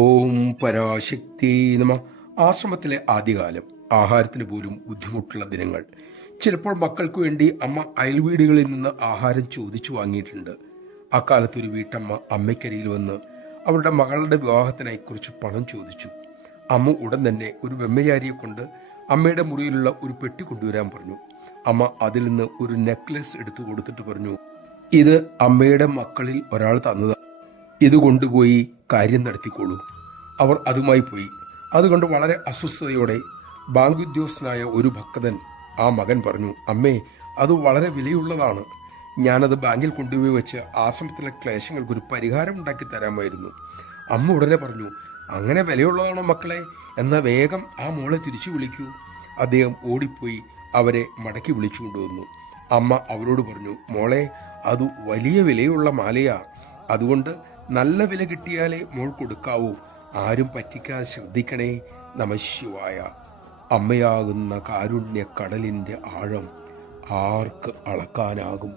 ഓം പരാശക്തി നമ. ആശ്രമത്തിലെ ആദ്യകാലം. ആഹാരത്തിന് പോലും ബുദ്ധിമുട്ടുള്ള ദിനങ്ങൾ. ചിലപ്പോൾ മക്കൾക്ക് വേണ്ടി അമ്മ അയൽവീടുകളിൽ നിന്ന് ആഹാരം ചോദിച്ചു വാങ്ങിയിട്ടുണ്ട്. അക്കാലത്ത് ഒരു വീട്ടമ്മ അമ്മയ്ക്കരിയിൽ വന്ന് അവരുടെ മകളുടെ വിവാഹത്തിനായി കുറച്ച് പണം ചോദിച്ചു. അമ്മ ഉടൻ തന്നെ ഒരു ബ്രഹ്മചാരിയെ കൊണ്ട് അമ്മയുടെ മുറിയിലുള്ള ഒരു പെട്ടി കൊണ്ടുവരാൻ പറഞ്ഞു. അമ്മ അതിൽ നിന്ന് ഒരു നെക്ലസ് എടുത്തു കൊടുത്തിട്ട് പറഞ്ഞു, ഇത് അമ്മയുടെ മക്കളിൽ ഒരാൾ തന്നതാണ്, ഇത് കൊണ്ടുപോയി കാര്യം നടത്തിക്കോളൂ. അവർ അതുമായി പോയി. അതുകൊണ്ട് വളരെ അസ്വസ്ഥതയോടെ ബാങ്ക് ഉദ്യോഗസ്ഥനായ ഒരു ഭക്തൻ ആ മകൻ പറഞ്ഞു, അമ്മേ, അത് വളരെ വിലയുള്ളതാണ്. ഞാനത് ബാങ്കിൽ കൊണ്ടുപോയി വെച്ച് ആശ്രമത്തിലെ ക്ലേശങ്ങൾക്ക് ഒരു പരിഹാരം ഉണ്ടാക്കി തരാമായിരുന്നു. അമ്മ ഉടനെ പറഞ്ഞു, അങ്ങനെ വിലയുള്ളതാണോ മക്കളെ? എന്നാൽ വേഗം ആ മോളെ തിരിച്ചു വിളിക്കൂ. അദ്ദേഹം ഓടിപ്പോയി അവരെ മടക്കി വിളിച്ചു കൊണ്ടുവന്നു. അമ്മ അവരോട് പറഞ്ഞു, മോളെ, അത് വലിയ വിലയുള്ള മാലയാ. അതുകൊണ്ട് നല്ല വില കിട്ടിയാലേ മോൾ കൊടുക്കാവൂ. ആരും പറ്റിക്കാതെ ശ്രദ്ധിക്കണേ. നമഃശിവായ. അമ്മയാകുന്ന കാരുണ്യ കടലിൻ്റെ ആഴം ആർക്ക് അളക്കാനാകും?